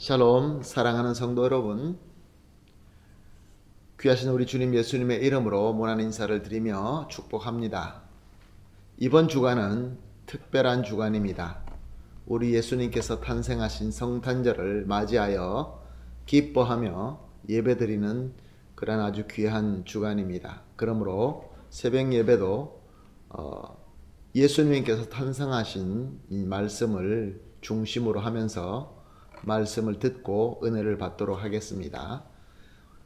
샬롬, 사랑하는 성도 여러분, 귀하신 우리 주님 예수님의 이름으로 문안 인사를 드리며 축복합니다. 이번 주간은 특별한 주간입니다. 우리 예수님께서 탄생하신 성탄절을 맞이하여 기뻐하며 예배드리는 그런 아주 귀한 주간입니다. 그러므로 새벽 예배도 예수님께서 탄생하신 이 말씀을 중심으로 하면서 말씀을 듣고 은혜를 받도록 하겠습니다.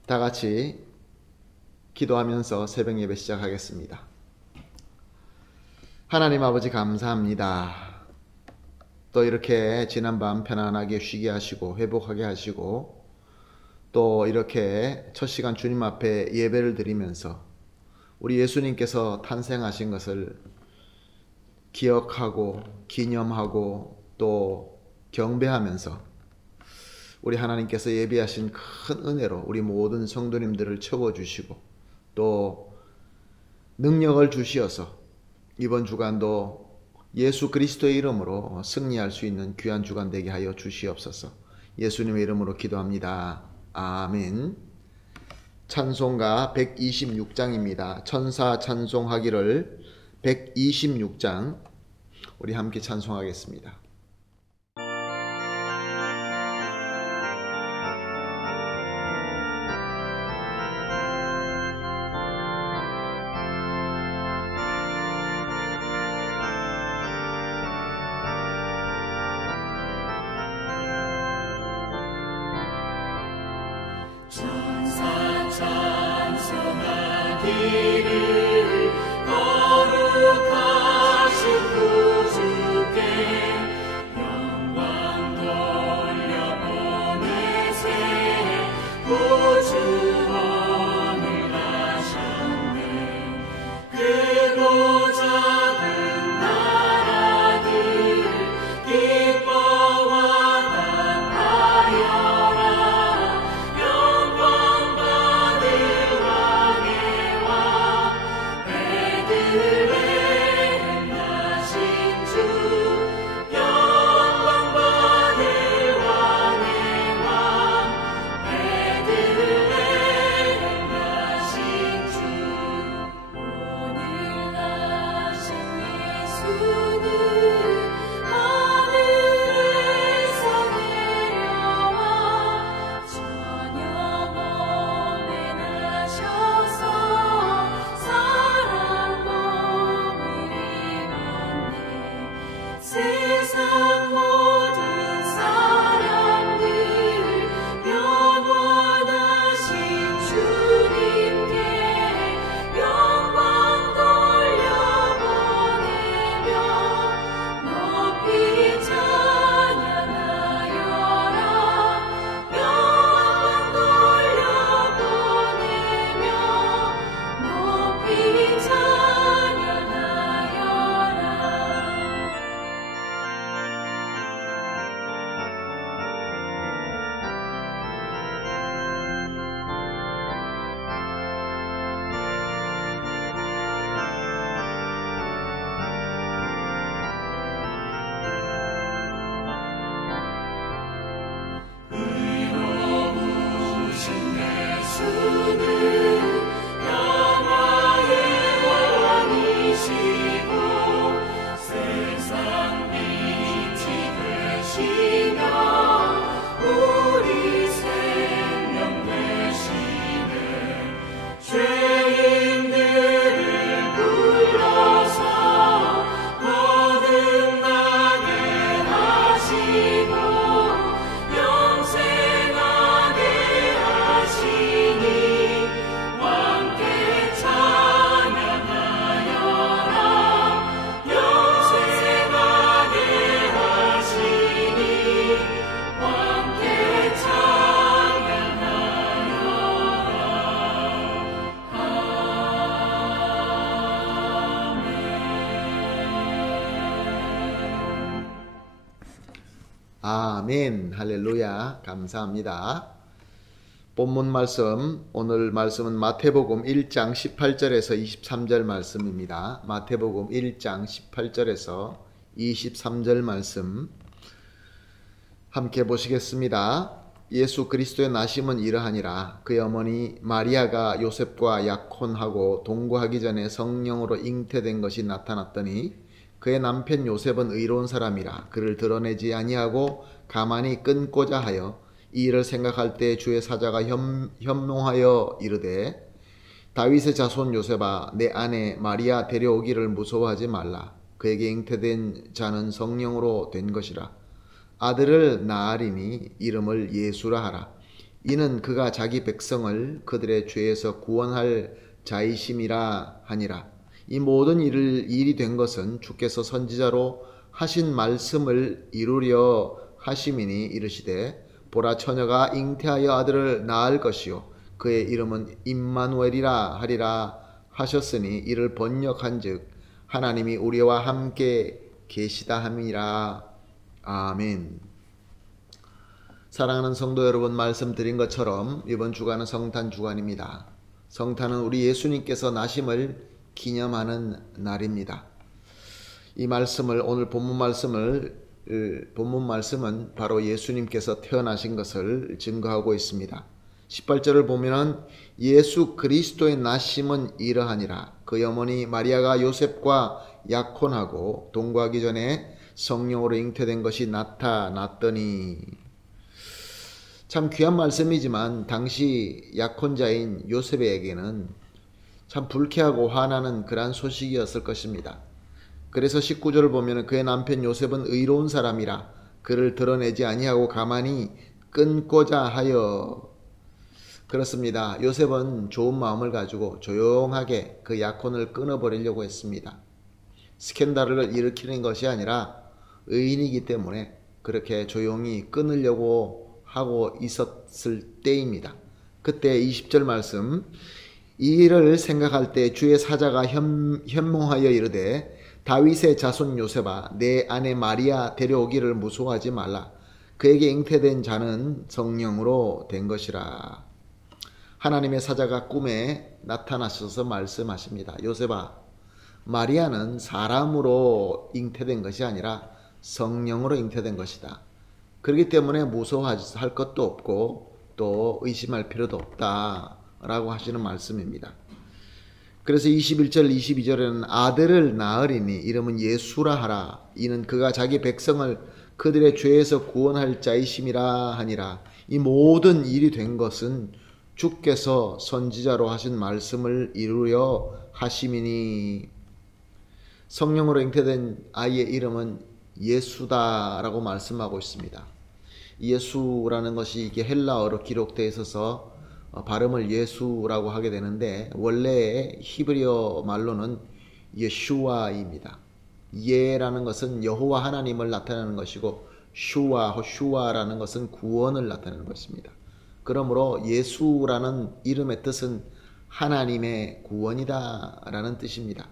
다 같이 기도하면서 새벽 예배 시작하겠습니다. 하나님 아버지 감사합니다. 또 이렇게 지난밤 편안하게 쉬게 하시고 회복하게 하시고 또 이렇게 첫 시간 주님 앞에 예배를 드리면서 우리 예수님께서 탄생하신 것을 기억하고 기념하고 또 경배하면서 우리 하나님께서 예비하신 큰 은혜로 우리 모든 성도님들을 채워주시고 또 능력을 주시어서 이번 주간도 예수 그리스도의 이름으로 승리할 수 있는 귀한 주간 되게 하여 주시옵소서. 예수님의 이름으로 기도합니다. 아멘. 찬송가 126장입니다. 천사 찬송하기를 126장 우리 함께 찬송하겠습니다. 천사 찬송하기를 거룩하신 구주께 영광 돌려보내세 구주원을 하셨네. 크고 작은 나라들 기뻐와 답하여라. 아멘. 할렐루야. 감사합니다. 본문 말씀, 오늘 말씀은 마태복음 1장 18절에서 23절 말씀입니다. 마태복음 1장 18절에서 23절 말씀 함께 보시겠습니다. 예수 그리스도의 나심은 이러하니라. 그의 어머니 마리아가 요셉과 약혼하고 동거하기 전에 성령으로 잉태된 것이 나타났더니 그의 남편 요셉은 의로운 사람이라 그를 드러내지 아니하고 가만히 끊고자 하여 이 일을 생각할 때 주의 사자가 현몽하여 이르되 다윗의 자손 요셉아 내 아내 마리아 데려오기를 무서워하지 말라. 그에게 잉태된 자는 성령으로 된 것이라. 아들을 낳으리니 이름을 예수라 하라. 이는 그가 자기 백성을 그들의 죄에서 구원할 자이심이라 하니라. 이 모든 일이 된 것은 주께서 선지자로 하신 말씀을 이루려 하심이니 이르시되 보라 처녀가 잉태하여 아들을 낳을 것이요 그의 이름은 임마누엘이라 하리라 하셨으니 이를 번역한즉 하나님이 우리와 함께 계시다 함이라. 아멘. 사랑하는 성도 여러분, 말씀드린 것처럼 이번 주간은 성탄 주간입니다. 성탄은 우리 예수님께서 나심을 기념하는 날입니다. 이 말씀을 오늘 본문 말씀은 바로 예수님께서 태어나신 것을 증거하고 있습니다. 18절을 보면은 예수 그리스도의 나심은 이러하니라. 그의 어머니 마리아가 요셉과 약혼하고 동거하기 전에 성령으로 잉태된 것이 나타났더니. 참 귀한 말씀이지만 당시 약혼자인 요셉에게는 참 불쾌하고 화나는 그러한 소식이었을 것입니다. 그래서 19절을 보면 그의 남편 요셉은 의로운 사람이라 그를 드러내지 아니하고 가만히 끊고자 하여. 그렇습니다. 요셉은 좋은 마음을 가지고 조용하게 그 약혼을 끊어버리려고 했습니다. 스캔들을 일으키는 것이 아니라 의인이기 때문에 그렇게 조용히 끊으려고 하고 있었을 때입니다. 그때 20절 말씀, 이 일을 생각할 때 주의 사자가 현몽하여 이르되 다윗의 자손 요셉아 내 아내 마리아 데려오기를 무서워하지 말라. 그에게 잉태된 자는 성령으로 된 것이라. 하나님의 사자가 꿈에 나타나셔서 말씀하십니다. 요셉아, 마리아는 사람으로 잉태된 것이 아니라 성령으로 잉태된 것이다. 그렇기 때문에 무서워할 것도 없고 또 의심할 필요도 없다 라고 하시는 말씀입니다. 그래서 21절 22절에는 아들을 낳으리니 이름은 예수라 하라. 이는 그가 자기 백성을 그들의 죄에서 구원할 자이심이라 하니라. 이 모든 일이 된 것은 주께서 선지자로 하신 말씀을 이루려 하심이니. 성령으로 잉태된 아이의 이름은 예수다라고 말씀하고 있습니다. 예수라는 것이 이게 헬라어로 기록되어 있어서 발음을 예수라고 하게 되는데 원래의 히브리어 말로는 예슈아입니다. 예라는 것은 여호와 하나님을 나타내는 것이고 슈아라는 것은 구원을 나타내는 것입니다. 그러므로 예수라는 이름의 뜻은 하나님의 구원이다 라는 뜻입니다.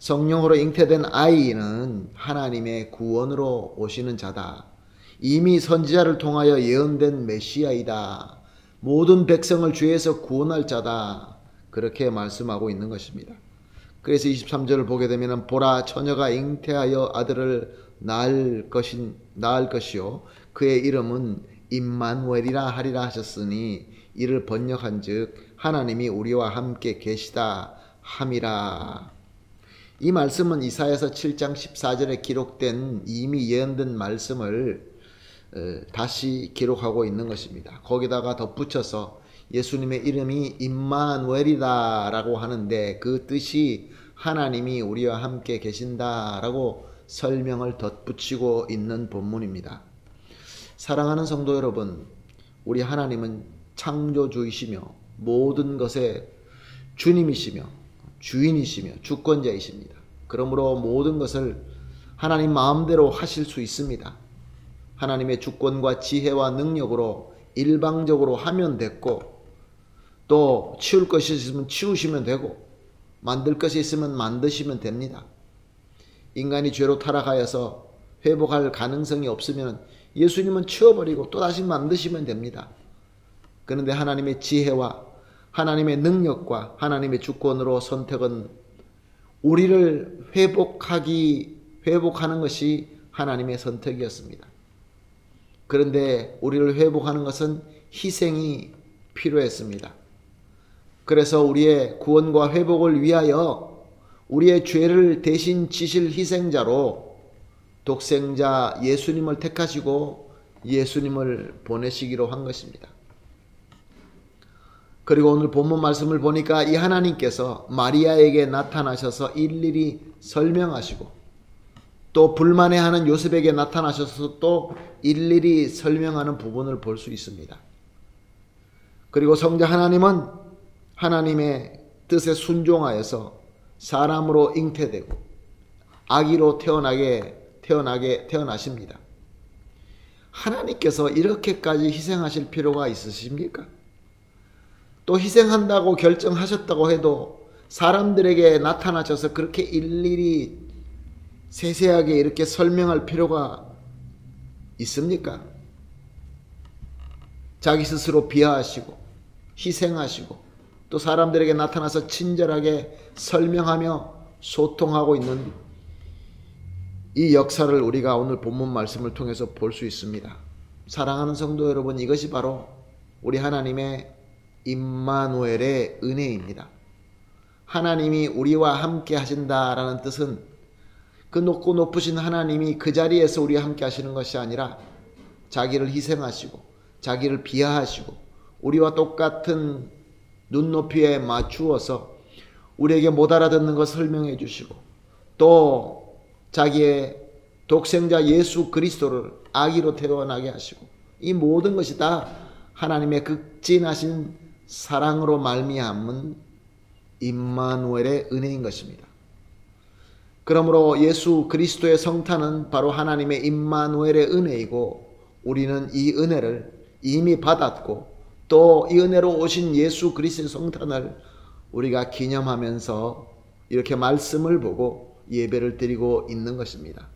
성령으로 잉태된 아이는 하나님의 구원으로 오시는 자다. 이미 선지자를 통하여 예언된 메시아이다. 모든 백성을 죄에서 구원할 자다. 그렇게 말씀하고 있는 것입니다. 그래서 23절을 보게 되면 보라 처녀가 잉태하여 아들을 낳을 것이요 그의 이름은 임마누엘이라 하리라 하셨으니 이를 번역한즉 하나님이 우리와 함께 계시다 함이라. 이 말씀은 이사야서 7장 14절에 기록된 이미 예언된 말씀을 다시 기록하고 있는 것입니다. 거기다가 덧붙여서 예수님의 이름이 임마누엘이다 라고 하는데 그 뜻이 하나님이 우리와 함께 계신다 라고 설명을 덧붙이고 있는 본문입니다. 사랑하는 성도 여러분, 우리 하나님은 창조주이시며 모든 것의 주님이시며 주인이시며 주권자이십니다. 그러므로 모든 것을 하나님 마음대로 하실 수 있습니다. 하나님의 주권과 지혜와 능력으로 일방적으로 하면 됐고 또 치울 것이 있으면 치우시면 되고 만들 것이 있으면 만드시면 됩니다. 인간이 죄로 타락하여서 회복할 가능성이 없으면 예수님은 치워버리고 또다시 만드시면 됩니다. 그런데 하나님의 지혜와 하나님의 능력과 하나님의 주권으로 선택은 우리를 회복하는 것이 하나님의 선택이었습니다. 그런데 우리를 회복하는 것은 희생이 필요했습니다. 그래서 우리의 구원과 회복을 위하여 우리의 죄를 대신 지실 희생자로 독생자 예수님을 택하시고 예수님을 보내시기로 한 것입니다. 그리고 오늘 본문 말씀을 보니까 이 하나님께서 마리아에게 나타나셔서 일일이 설명하시고 또 불만해하는 요셉에게 나타나셔서 또 일일이 설명하는 부분을 볼 수 있습니다. 그리고 성자 하나님은 하나님의 뜻에 순종하여서 사람으로 잉태되고 아기로 태어나십니다. 하나님께서 이렇게까지 희생하실 필요가 있으십니까? 또 희생한다고 결정하셨다고 해도 사람들에게 나타나셔서 그렇게 일일이 세세하게 이렇게 설명할 필요가 있습니까? 자기 스스로 비하하시고 희생하시고 또 사람들에게 나타나서 친절하게 설명하며 소통하고 있는 이 역사를 우리가 오늘 본문 말씀을 통해서 볼 수 있습니다. 사랑하는 성도 여러분, 이것이 바로 우리 하나님의 임마누엘의 은혜입니다. 하나님이 우리와 함께 하신다라는 뜻은 그 높고 높으신 하나님이 그 자리에서 우리와 함께 하시는 것이 아니라 자기를 희생하시고 자기를 비하하시고 우리와 똑같은 눈높이에 맞추어서 우리에게 못 알아듣는 것 설명해 주시고 또 자기의 독생자 예수 그리스도를 아기로 태어나게 하시고 이 모든 것이 다 하나님의 극진하신 사랑으로 말미암은 임마누엘의 은혜인 것입니다. 그러므로 예수 그리스도의 성탄은 바로 하나님의 임마누엘의 은혜이고 우리는 이 은혜를 이미 받았고 또 이 은혜로 오신 예수 그리스도의 성탄을 우리가 기념하면서 이렇게 말씀을 보고 예배를 드리고 있는 것입니다.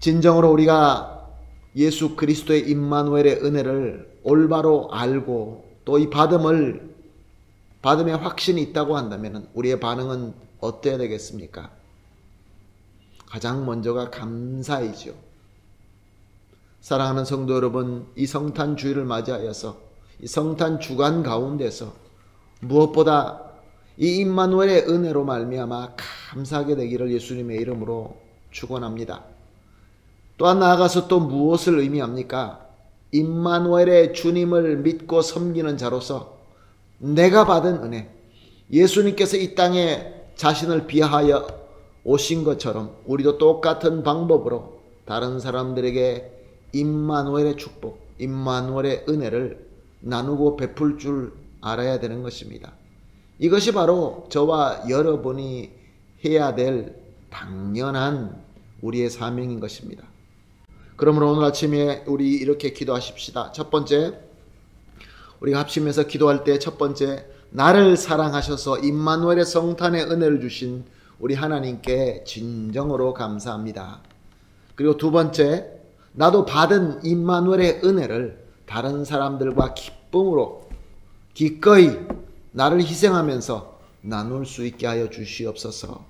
진정으로 우리가 예수 그리스도의 임마누엘의 은혜를 올바로 알고 또 이 받음의 확신이 있다고 한다면 우리의 반응은 어때야 되겠습니까? 가장 먼저가 감사이죠. 사랑하는 성도 여러분, 이 성탄 주일을 맞이하여서 이 성탄 주간 가운데서 무엇보다 이 임마누엘의 은혜로 말미암아 감사하게 되기를 예수님의 이름으로 축원합니다. 또한 나아가서 또 무엇을 의미합니까? 임마누엘의 주님을 믿고 섬기는 자로서 내가 받은 은혜, 예수님께서 이 땅에 자신을 비하하여 오신 것처럼 우리도 똑같은 방법으로 다른 사람들에게 임마누엘의 축복, 임마누엘의 은혜를 나누고 베풀 줄 알아야 되는 것입니다. 이것이 바로 저와 여러분이 해야 될 당연한 우리의 사명인 것입니다. 그러므로 오늘 아침에 우리 이렇게 기도하십시다. 첫 번째, 우리가 합심해서 기도할 때 첫 번째, 나를 사랑하셔서 임마누엘의 성탄의 은혜를 주신 우리 하나님께 진정으로 감사합니다. 그리고 두 번째, 나도 받은 임마누엘의 은혜를 다른 사람들과 기쁨으로 기꺼이 나를 희생하면서 나눌 수 있게 하여 주시옵소서.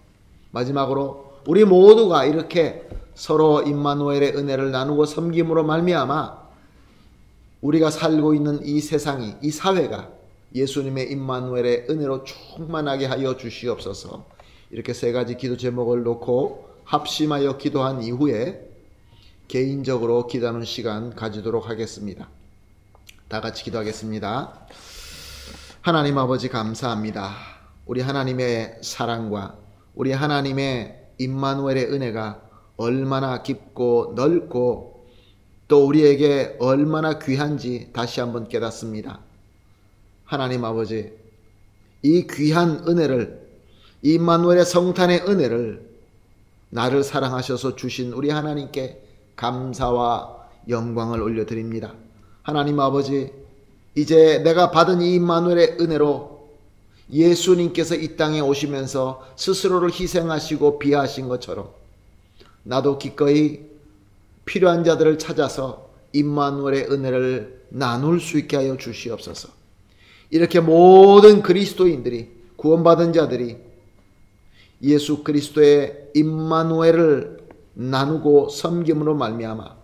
마지막으로 우리 모두가 이렇게 서로 임마누엘의 은혜를 나누고 섬김으로 말미암아 우리가 살고 있는 이 세상이, 이 사회가 예수님의 임마누엘의 은혜로 충만하게 하여 주시옵소서. 이렇게 세 가지 기도 제목을 놓고 합심하여 기도한 이후에 개인적으로 기도하는 시간 가지도록 하겠습니다. 다 같이 기도하겠습니다. 하나님 아버지 감사합니다. 우리 하나님의 사랑과 우리 하나님의 임마누엘의 은혜가 얼마나 깊고 넓고 또 우리에게 얼마나 귀한지 다시 한번 깨닫습니다. 하나님 아버지, 이 귀한 은혜를, 임마누엘의 성탄의 은혜를 나를 사랑하셔서 주신 우리 하나님께 감사와 영광을 올려드립니다. 하나님 아버지, 이제 내가 받은 이 임마누엘의 은혜로 예수님께서 이 땅에 오시면서 스스로를 희생하시고 비하하신 것처럼 나도 기꺼이 필요한 자들을 찾아서 임마누엘의 은혜를 나눌 수 있게 하여 주시옵소서. 이렇게 모든 그리스도인들이, 구원받은 자들이 예수 그리스도의 임마누엘을 나누고 섬김으로 말미암아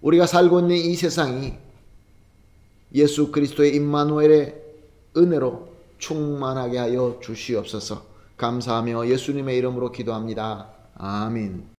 우리가 살고 있는 이 세상이 예수 그리스도의 임마누엘의 은혜로 충만하게 하여 주시옵소서. 감사하며 예수님의 이름으로 기도합니다. 아멘.